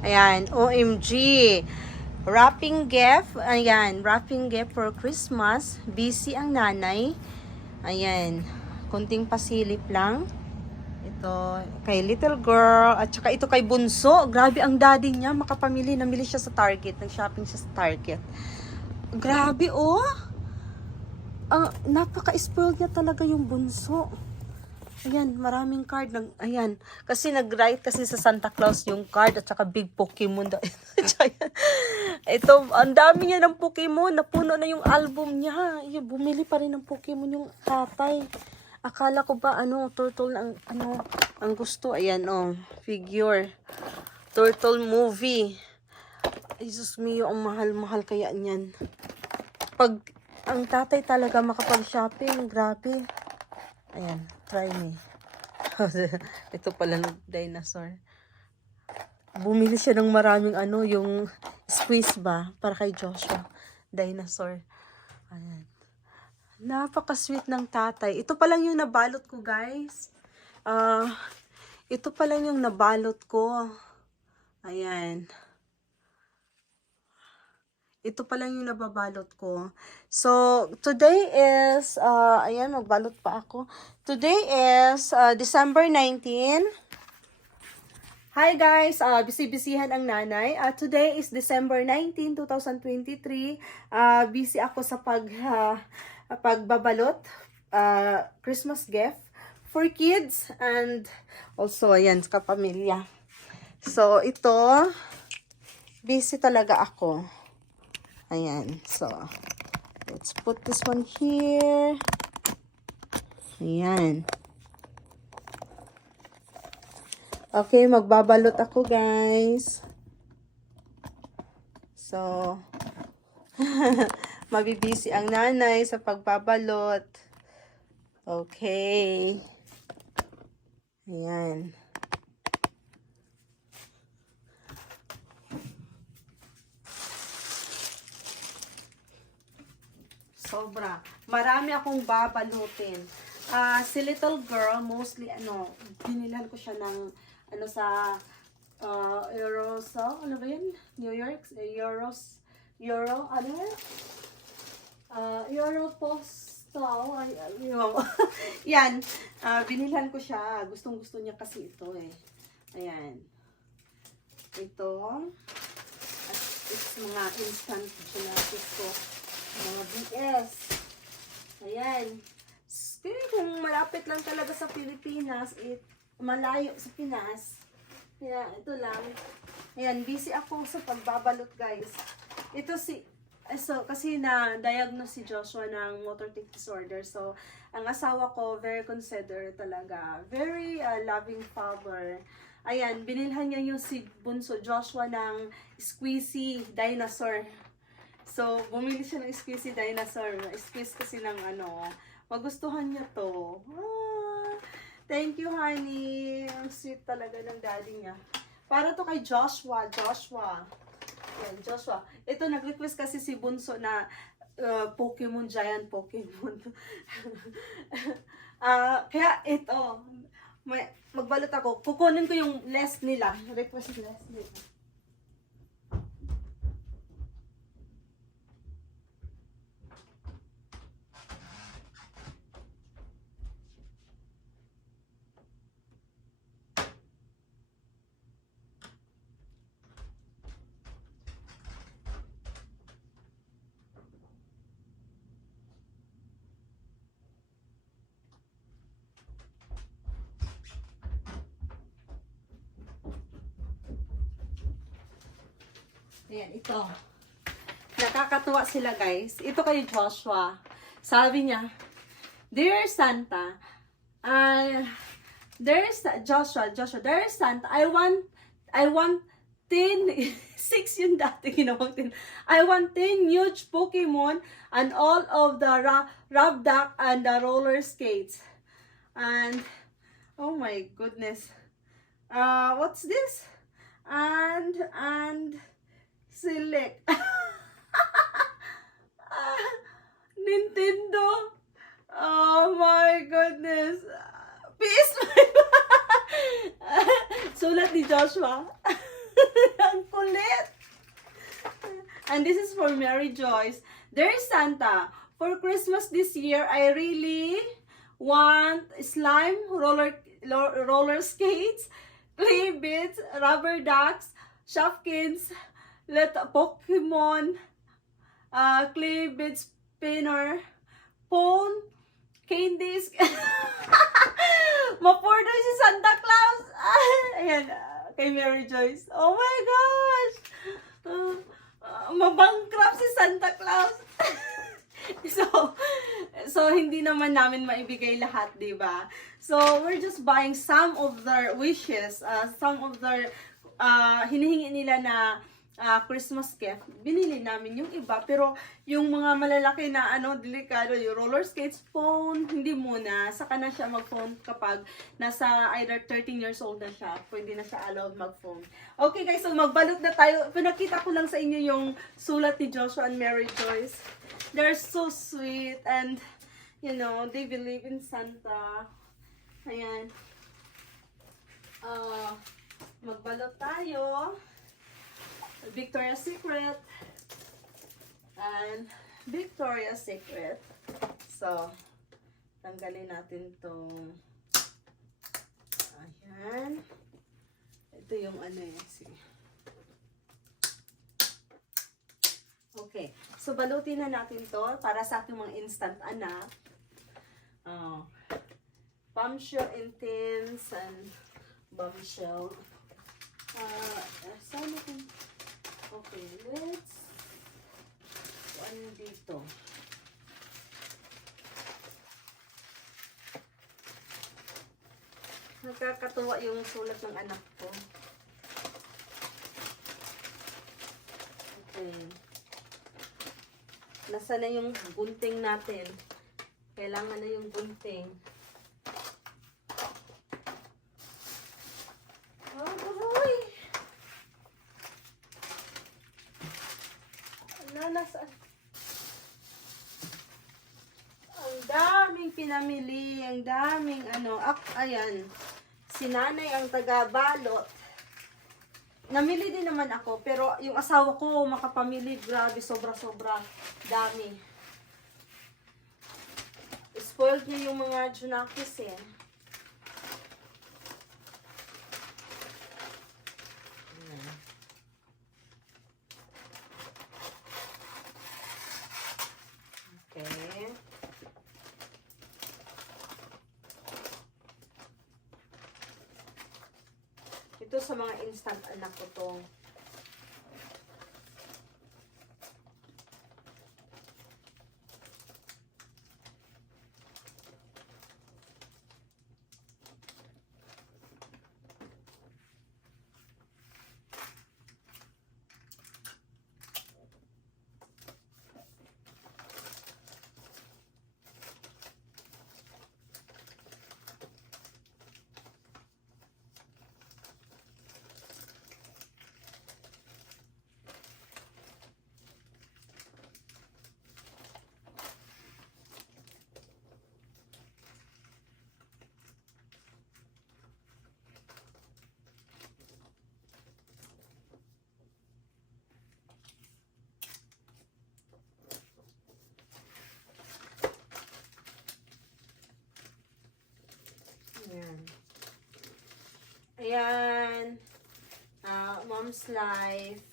Ayan, OMG. Wrapping gift. Ayan, wrapping gift for Christmas. Busy ang nanay. Ayan, kunting pasilip lang. Ito, kay little girl. At saka ito kay Bunso. Grabe ang daddy niya. Makapamili. Namili siya sa Target. Nag-shopping siya sa Target. Grabe, oh. Napaka-spoiled niya talaga yung Bunso. Ayan, maraming card. Ayan, kasi nag-write kasi sa Santa Claus yung card at saka big Pokemon. Ito, ang dami niya ng Pokemon. Napuno na yung album niya. Bumili pa rin ng Pokemon yung tatay. Akala ko ba, turtle ang, ang gusto. Ayan, figure. Turtle movie. Ay, Jesus mio, ang mahal-mahal kaya niyan. Pag ang tatay talaga makapag-shopping, grabe. Ayan, try me. Ito pala ng dinosaur. Bumili siya ng maraming yung squeeze ba, para kay Joshua. Dinosaur. Ayan. Napaka-sweet ng tatay. Ito pa lang yung nabalot ko, guys. Ito pa lang yung nabalot ko. Ayan. Ito pa lang yung nababalot ko. So, today is, ayan, magbalot pa ako. Today is December 19. Hi guys, busy-busyhan ang nanay. Today is December 19, 2023. Busy ako sa pagbabalot. Christmas gift for kids and also, ayan, sa kapamilya. So, ito, busy talaga ako. Ayan, so, let's put this one here. Ayan. Okay, magbabalot ako, guys. So, mabibisi ang nanay sa pagbabalot. Okay. Ayan. Sobra. Marami akong babalutin. Si little girl, mostly, binilhan ko siya ng, sa, Euroso, ano ba yun? New York? Euro, ano yun? Euro Postal, yan, binilhan ko siya. Gustong-gusto niya kasi ito eh. Ayan. Ito. At it's mga instant gelatis ko. Mga BS. Ayan. Kung malapit lang talaga sa Pilipinas, malayo sa Pinas. Kaya ito lang. Ayan, busy ako sa pagbabalot, guys. Ito kasi na-diagnose si Joshua ng motor tic disorder. So, ang asawa ko, very considerate talaga. Very loving father. Ayan, binilhan niya yung si Bunso Joshua ng squeezy dinosaur. So, bumili siya ng squeezy dinosaur. Squeeze kasi ng magustuhan niya to. Thank you, honey. Ang sweet talaga ng daddy niya. Para to kay Joshua. Yan, Joshua. Ito, nag-request kasi si Bunso na Pokemon, giant Pokemon. Kaya ito, magbalot ako. Kukunin ko yung list nila. Request list nila. Ayan, ito. Nakakatuwa sila, guys. Ito kay Joshua. Sabi niya, Dear Santa, Joshua, Dear Santa, I want 10, 6 yung dati ginawang 10. I want 10 huge Pokemon and all of the rub duck and the roller skates. And, oh my goodness. What's this? And, select. Nintendo. Oh my goodness. PS5. Sulat ni Joshua. Ang kulit! And this is for Mary Joyce. Dear Santa, for Christmas this year, I really want slime, roller skates, clay bits, rubber ducks, Shopkins, Pokemon, clay bits spinner, phone, candies. Mapurdo si Santa Claus. Ayan, kay Mary Joyce. Oh my gosh! Mabankrupt si Santa Claus. So hindi naman namin maibigay lahat, di ba? So we're just buying some of their wishes, some of their hinihingi nila na Christmas gift. Binili namin yung iba, pero yung mga malalaki na delikado, yung roller skates, phone, hindi muna. Saka na siya mag-phone kapag nasa either 13 years old na siya. Pwede na siya allowed mag-phone. Okay guys, so magbalot na tayo. Pinakita ko lang sa inyo yung sulat ni Joshua and Mary Joyce. They're so sweet and, you know, they believe in Santa. Ayan. Magbalot tayo. Victoria's Secret. And Victoria's Secret. So, tanggalin natin tong, ayan. Ito yung sige. Okay. So, balutin na natin to para sa ating mga instant anak. Bombshell Intense and Bombshell. Saan natin? Okay, let's dito. Nakakatuwa yung sulat ng anak ko. Okay. Nasa na yung gunting natin? Kailangan na yung gunting. Ang daming pinamili, ang daming ayan, si nanay ang taga-balot. Namili din naman ako, pero yung asawa ko makapamili, grabe, sobra-sobra dami. Spoiled niya yung mga junakis eh. Okay. Ito sa mga instant anak ko to. Ayan. Mom's Life.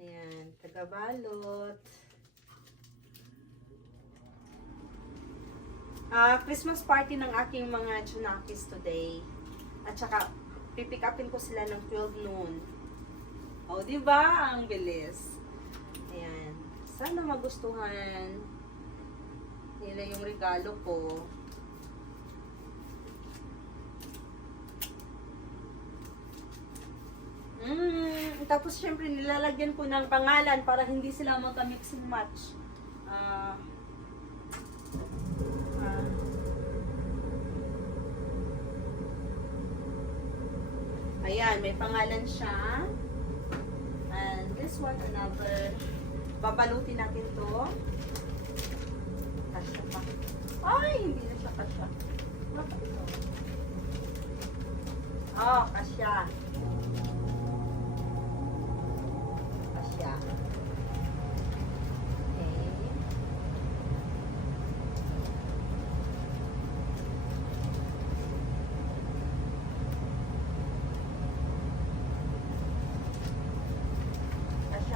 Ayan. Taga-balot. Christmas party ng aking mga Junakis today. At saka, pipick upin ko sila ng 12 noon. O, diba? Ang bilis. Ayan. Sana magustuhan nila yung regalo ko. Tapos, syempre, nilalagyan ko ng pangalan para hindi sila magka-mix and match. Ayan, may pangalan siya. And this one, another. Babalutin natin to. Kasya pa. Ay, hindi na siya kasya. Kasya. siya. Okay. Kasya.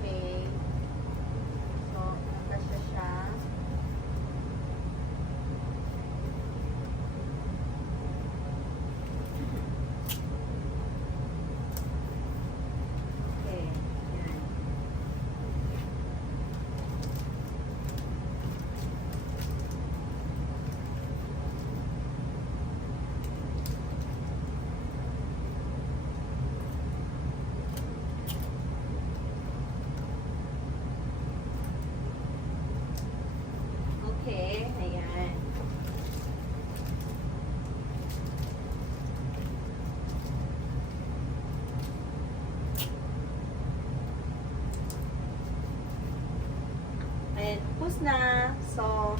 Okay. So, kasya siya. Okay. Yan. Okay, ayan. Ayan, tapos na. So,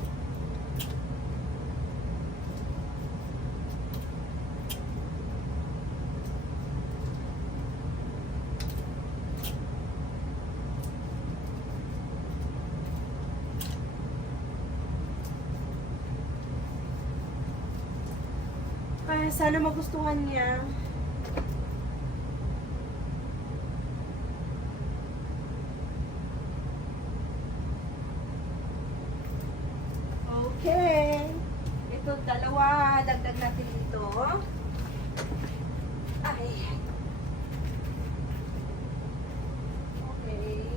sana magustuhan niya. Okay. Ito, dalawa. Dagdag natin ito. Ay. Okay.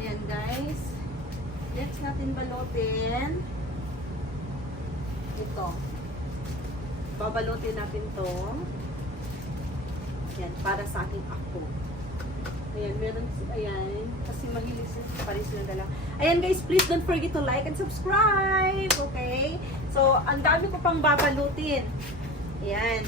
Ayan guys. Next natin balutin. Ito. Babalutin natin to. Ayan, para sa aking ako. Ayan, meron, ayan, kasi mahilig sa paris ng dala. Ayan guys, please don't forget to like and subscribe, okay? So, ang dami ko pang babalutin. Ayan.